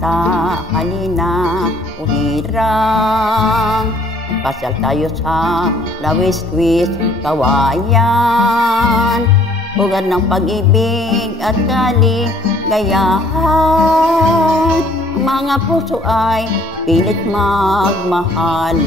Binata, halina, uhirang. Pasyal tayo sa lawis-wis kawayan. Ugat ng pag-ibig at kaligayahan. Ang mga puso ay pilit magmahalan.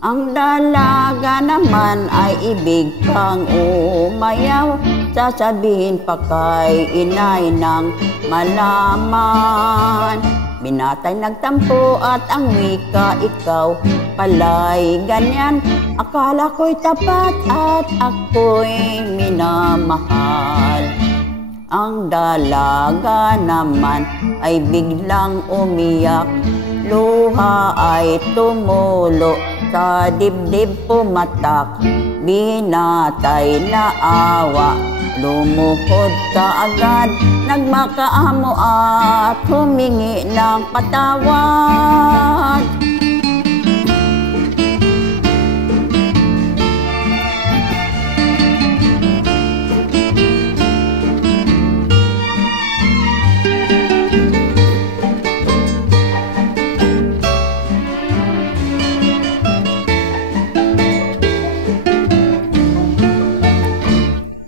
Ang dalaga naman ay ibig pang umayaw. Sasabihin pa kay inay ng malaman. Binatay nagtampo at ang wika, ikaw pala'y ganyan. Akala ko'y tapat at ako'y minamahal. Ang dalaga naman ay biglang umiyak. Luha ay tumulo sa dibdib pumatak. Binatay na awa, lumuhod kaagad. Nagmakaamo at humingi ng patawad.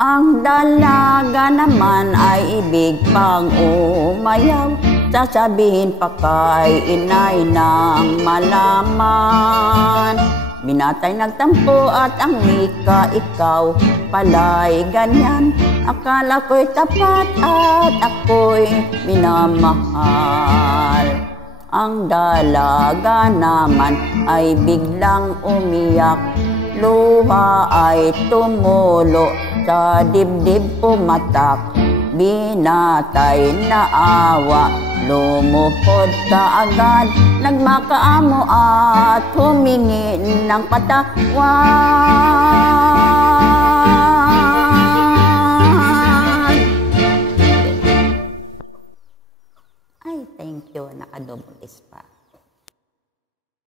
Ang dalaga naman ay ibig pang umayaw. Sasabihin pa kay inay ng malaman. Binatay nagtampo at ang wika, ikaw pala'y ganyan. Akala ko'y tapat at ako'y minamahal. Ang dalaga naman ay biglang umiyak. Luha ay tumulo sa dibdib pumatak. Binatay na awa, lumuhod kaagad. Nagmakaamo at humingi ng patawad.